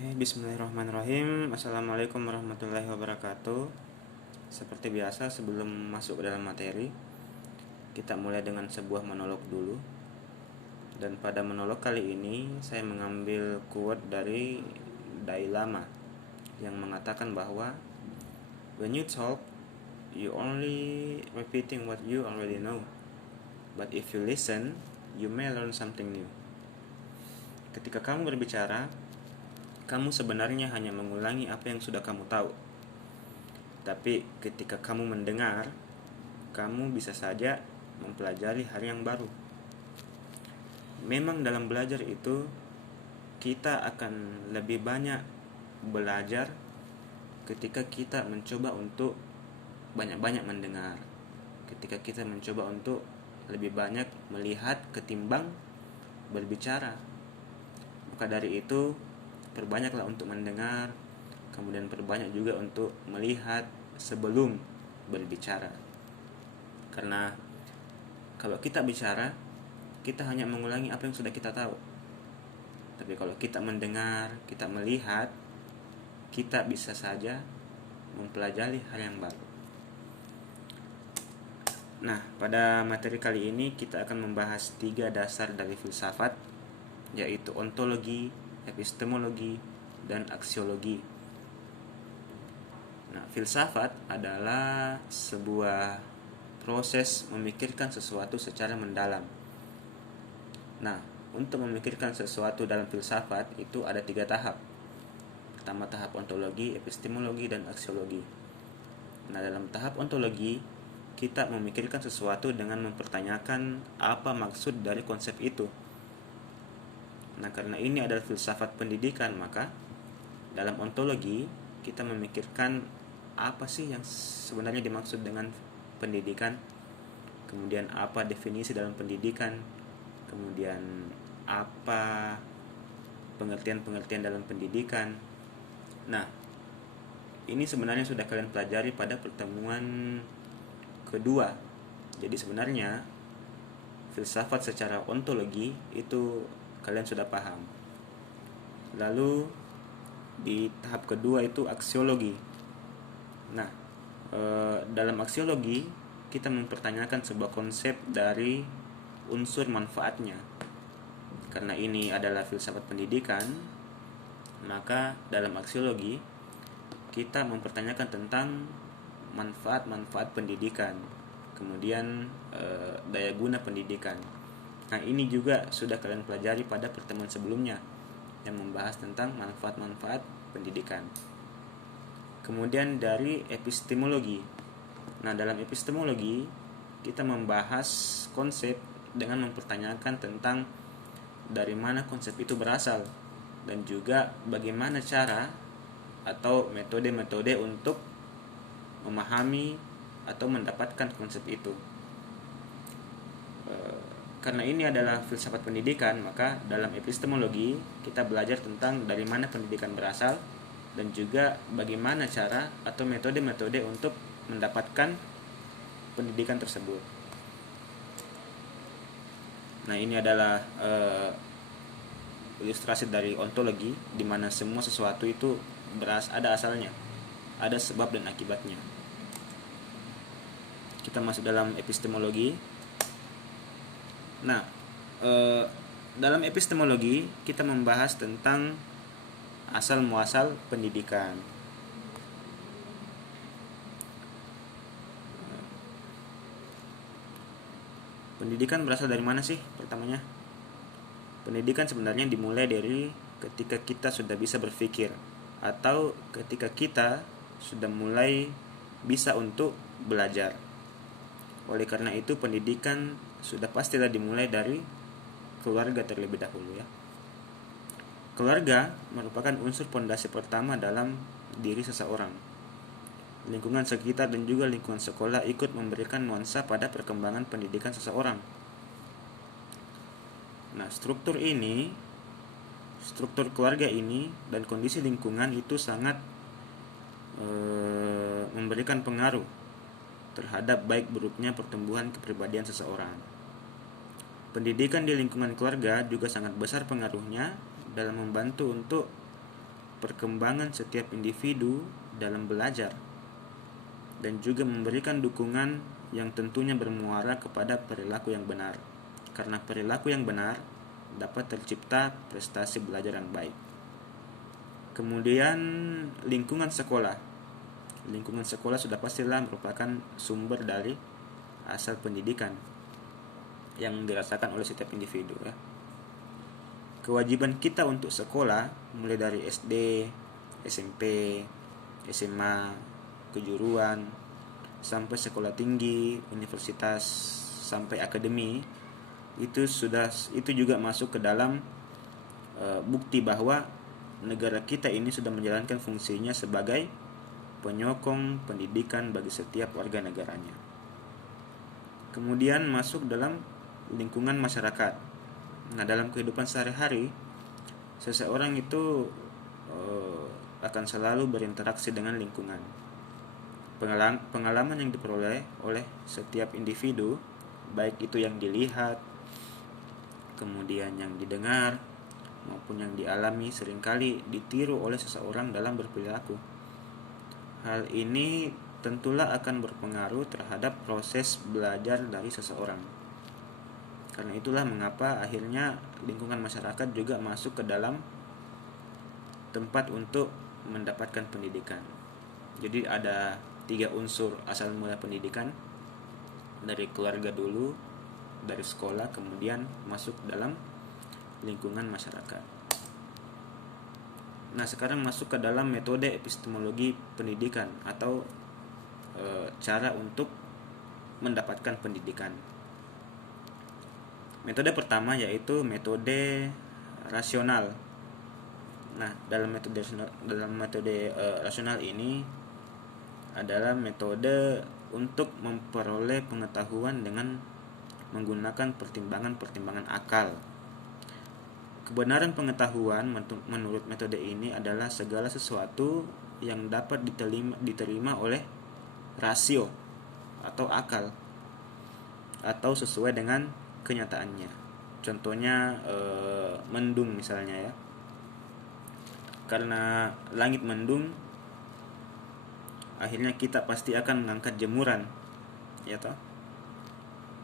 Bismillahirrahmanirrahim. Assalamualaikum warahmatullahi wabarakatuh. Seperti biasa, sebelum masuk ke dalam materi, kita mulai dengan sebuah monolog dulu. Dan pada monolog kali ini, saya mengambil quote dari Dalai Lama yang mengatakan bahwa when you talk, you only repeating what you already know. But if you listen, you may learn something new. Ketika kamu berbicara, kamu sebenarnya hanya mengulangi apa yang sudah kamu tahu. Tapi ketika kamu mendengar, kamu bisa saja mempelajari hal yang baru. Memang dalam belajar itu, kita akan lebih banyak belajar ketika kita mencoba untuk banyak-banyak mendengar. Ketika kita mencoba untuk lebih banyak melihat ketimbang berbicara. Maka dari itu, perbanyaklah untuk mendengar, kemudian perbanyak juga untuk melihat sebelum berbicara. Karena kalau kita bicara, kita hanya mengulangi apa yang sudah kita tahu. Tapi kalau kita mendengar, kita melihat, kita bisa saja mempelajari hal yang baru. Nah, pada materi kali ini kita akan membahas 3 dasar dari filsafat, yaitu ontologi, epistemologi, dan aksiologi. Nah, filsafat adalah sebuah proses memikirkan sesuatu secara mendalam. Nah, untuk memikirkan sesuatu dalam filsafat itu ada 3 tahap. Pertama, tahap ontologi, epistemologi, dan aksiologi. Nah, dalam tahap ontologi, kita memikirkan sesuatu dengan mempertanyakan apa maksud dari konsep itu. Nah, karena ini adalah filsafat pendidikan, maka dalam ontologi kita memikirkan apa sih yang sebenarnya dimaksud dengan pendidikan, kemudian apa definisi dalam pendidikan, kemudian apa pengertian-pengertian dalam pendidikan. Nah, ini sebenarnya sudah kalian pelajari pada pertemuan kedua. Jadi sebenarnya filsafat secara ontologi itu kalian sudah paham. Lalu di tahap kedua itu aksiologi. Nah, dalam aksiologi kita mempertanyakan sebuah konsep dari unsur manfaatnya. Karena ini adalah filsafat pendidikan, maka dalam aksiologi kita mempertanyakan tentang manfaat-manfaat pendidikan, kemudian daya guna pendidikan. Nah, ini juga sudah kalian pelajari pada pertemuan sebelumnya yang membahas tentang manfaat-manfaat pendidikan. Kemudian dari epistemologi. Nah, dalam epistemologi kita membahas konsep dengan mempertanyakan tentang dari mana konsep itu berasal dan juga bagaimana cara atau metode-metode untuk memahami atau mendapatkan konsep itu. Karena ini adalah filsafat pendidikan, maka dalam epistemologi kita belajar tentang dari mana pendidikan berasal dan juga bagaimana cara atau metode-metode untuk mendapatkan pendidikan tersebut. Nah, ini adalah ilustrasi dari ontologi, di mana semua sesuatu itu ada asalnya, ada sebab dan akibatnya. Kita masuk dalam epistemologi. Nah, dalam epistemologi kita membahas tentang asal muasal pendidikan. Pendidikan berasal dari mana sih? Pertamanya, pendidikan sebenarnya dimulai dari ketika kita sudah bisa berpikir atau ketika kita sudah mulai bisa untuk belajar. Oleh karena itu, pendidikan sudah pastilah dimulai dari keluarga terlebih dahulu ya. Keluarga merupakan unsur pondasi pertama dalam diri seseorang. Lingkungan sekitar dan juga lingkungan sekolah ikut memberikan nuansa pada perkembangan pendidikan seseorang. Nah, struktur keluarga ini dan kondisi lingkungan itu sangat memberikan pengaruh terhadap baik buruknya pertumbuhan kepribadian seseorang. Pendidikan di lingkungan keluarga juga sangat besar pengaruhnya dalam membantu untuk perkembangan setiap individu dalam belajar, dan juga memberikan dukungan yang tentunya bermuara kepada perilaku yang benar. Karena perilaku yang benar dapat tercipta prestasi belajar yang baik. Kemudian lingkungan sekolah. Lingkungan sekolah sudah pastilah merupakan sumber dari asal pendidikan yang dirasakan oleh setiap individu ya. Kewajiban kita untuk sekolah mulai dari SD, SMP, SMA, kejuruan, sampai sekolah tinggi, universitas, sampai akademi, itu juga masuk ke dalam bukti bahwa negara kita ini sudah menjalankan fungsinya sebagai penyokong pendidikan bagi setiap warga negaranya. Kemudian masuk dalam lingkungan masyarakat. Nah, dalam kehidupan sehari-hari, seseorang itu akan selalu berinteraksi dengan lingkungan. Pengalaman yang diperoleh oleh setiap individu, baik itu yang dilihat, kemudian yang didengar, maupun yang dialami, seringkali ditiru oleh seseorang dalam berperilaku. Hal ini tentulah akan berpengaruh terhadap proses belajar dari seseorang. Karena itulah mengapa akhirnya lingkungan masyarakat juga masuk ke dalam tempat untuk mendapatkan pendidikan. Jadi ada 3 unsur asal mula pendidikan, dari keluarga dulu, dari sekolah, kemudian masuk dalam lingkungan masyarakat. Nah, sekarang masuk ke dalam metode epistemologi pendidikan atau cara untuk mendapatkan pendidikan. Metode pertama yaitu metode rasional. Nah, dalam metode rasional ini adalah metode untuk memperoleh pengetahuan dengan menggunakan pertimbangan-pertimbangan akal. Kebenaran pengetahuan menurut metode ini adalah segala sesuatu yang dapat diterima oleh rasio atau akal, atau sesuai dengan kenyataannya. Contohnya mendung misalnya ya. Karena langit mendung, akhirnya kita pasti akan mengangkat jemuran, ya toh.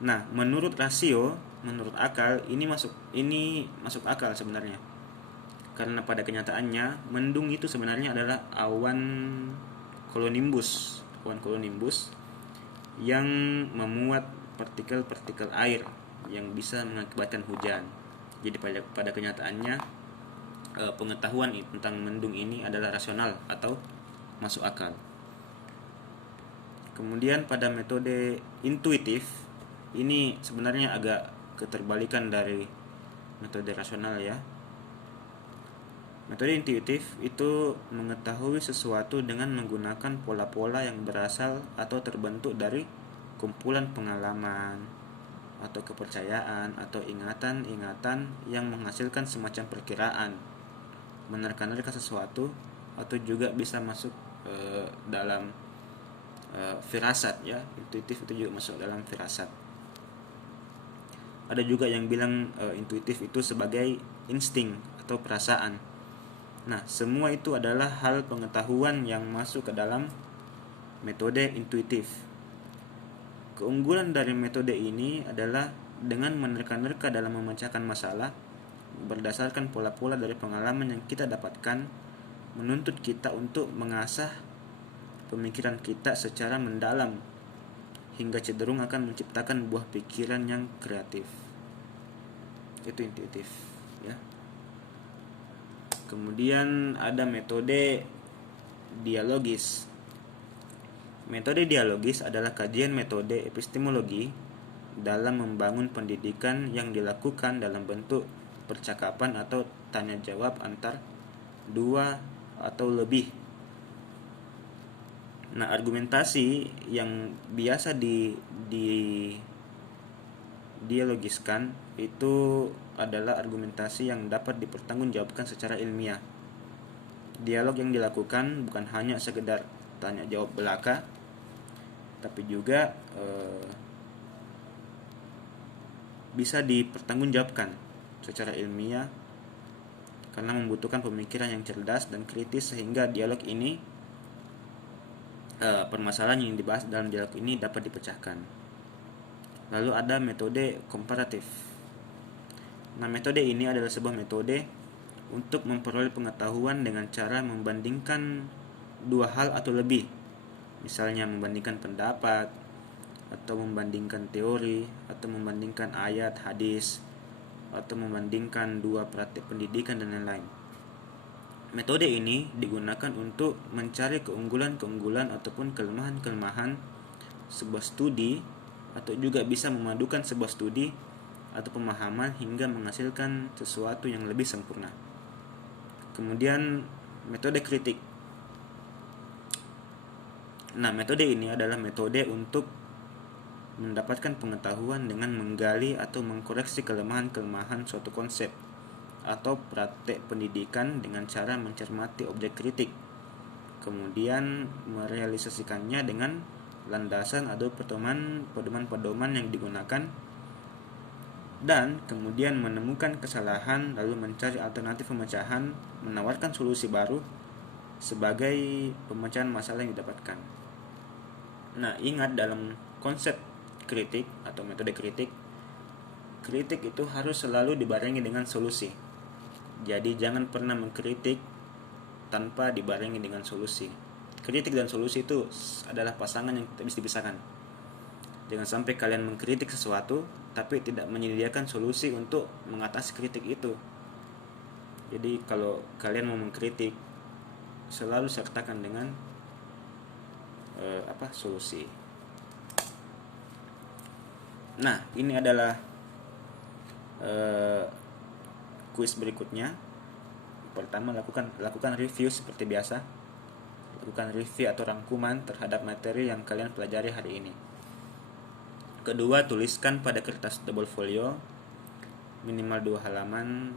Nah, menurut rasio, menurut akal, ini masuk akal sebenarnya. Karena pada kenyataannya mendung itu sebenarnya adalah awan kolonimbus yang memuat partikel-partikel air yang bisa mengakibatkan hujan. Jadi pada kenyataannya pengetahuan tentang mendung ini adalah rasional atau masuk akal. Kemudian pada metode intuitif, ini sebenarnya agak keterbalikan dari metode rasional ya. Metode intuitif itu mengetahui sesuatu dengan menggunakan pola-pola yang berasal atau terbentuk dari kumpulan pengalaman atau kepercayaan atau ingatan-ingatan yang menghasilkan semacam perkiraan, menerka-nerka sesuatu, atau juga bisa masuk dalam firasat ya. Intuitif itu juga masuk dalam firasat. Ada juga yang bilang intuitif itu sebagai insting atau perasaan. Nah, semua itu adalah hal pengetahuan yang masuk ke dalam metode intuitif. Keunggulan dari metode ini adalah dengan menerka-nerka dalam memecahkan masalah berdasarkan pola-pola dari pengalaman yang kita dapatkan, menuntut kita untuk mengasah pemikiran kita secara mendalam hingga cenderung akan menciptakan buah pikiran yang kreatif. Itu intuitif ya. Kemudian ada metode dialogis. Metode dialogis adalah kajian metode epistemologi dalam membangun pendidikan yang dilakukan dalam bentuk percakapan atau tanya jawab antar dua atau lebih. Nah, argumentasi yang biasa dialogiskan itu adalah argumentasi yang dapat dipertanggungjawabkan secara ilmiah. Dialog yang dilakukan bukan hanya sekedar tanya jawab belaka, tapi juga bisa dipertanggungjawabkan secara ilmiah, karena membutuhkan pemikiran yang cerdas dan kritis sehingga dialog ini permasalahan yang dibahas dalam dialog ini dapat dipecahkan. Lalu ada metode komparatif. Nah, metode ini adalah sebuah metode untuk memperoleh pengetahuan dengan cara membandingkan dua hal atau lebih. Misalnya membandingkan pendapat, atau membandingkan teori, atau membandingkan ayat, hadis, atau membandingkan dua praktik pendidikan dan lain-lain. Metode ini digunakan untuk mencari keunggulan-keunggulan ataupun kelemahan-kelemahan sebuah studi, atau juga bisa memadukan sebuah studi atau pemahaman hingga menghasilkan sesuatu yang lebih sempurna. Kemudian metode kritik. Nah, metode ini adalah metode untuk mendapatkan pengetahuan dengan menggali atau mengkoreksi kelemahan-kelemahan suatu konsep atau praktek pendidikan dengan cara mencermati objek kritik, kemudian merealisasikannya dengan landasan atau pedoman yang digunakan, dan kemudian menemukan kesalahan lalu mencari alternatif pemecahan, menawarkan solusi baru sebagai pemecahan masalah yang didapatkan. Nah, ingat dalam konsep kritik atau metode kritik itu harus selalu dibarengi dengan solusi. Jadi jangan pernah mengkritik tanpa dibarengi dengan solusi. Kritik dan solusi itu adalah pasangan yang tidak bisa dipisahkan. Jangan sampai kalian mengkritik sesuatu tapi tidak menyediakan solusi untuk mengatasi kritik itu. Jadi kalau kalian mau mengkritik, selalu sertakan dengan solusi. Nah, ini adalah kuis berikutnya. Pertama, lakukan review seperti biasa. Lakukan review atau rangkuman terhadap materi yang kalian pelajari hari ini. Kedua, tuliskan pada kertas double folio minimal 2 halaman,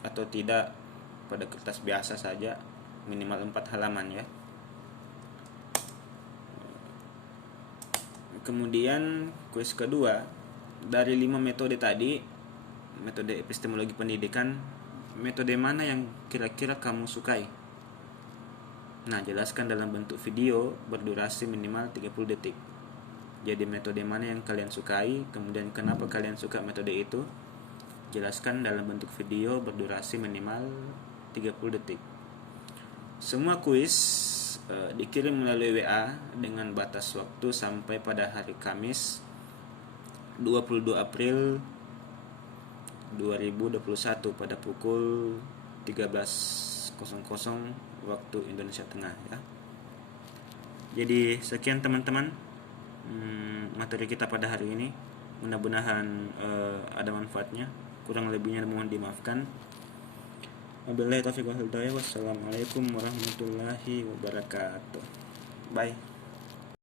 atau tidak pada kertas biasa saja minimal 4 halaman ya. Kemudian kuis kedua, dari 5 metode tadi, metode epistemologi pendidikan, metode mana yang kira-kira kamu sukai? Nah, jelaskan dalam bentuk video berdurasi minimal 30 detik. Jadi metode mana yang kalian sukai, kemudian kenapa kalian suka metode itu, jelaskan dalam bentuk video berdurasi minimal 30 detik. Semua kuis dikirim melalui WA dengan batas waktu sampai pada hari Kamis 22 April 2021 pada pukul 13.00 waktu Indonesia Tengah ya. Jadi sekian teman-teman materi kita pada hari ini. Mudah-mudahan ada manfaatnya. Kurang lebihnya mohon dimaafkan. Wabillahi taufiq wal hidayah. Wassalamualaikum warahmatullahi wabarakatuh. Bye.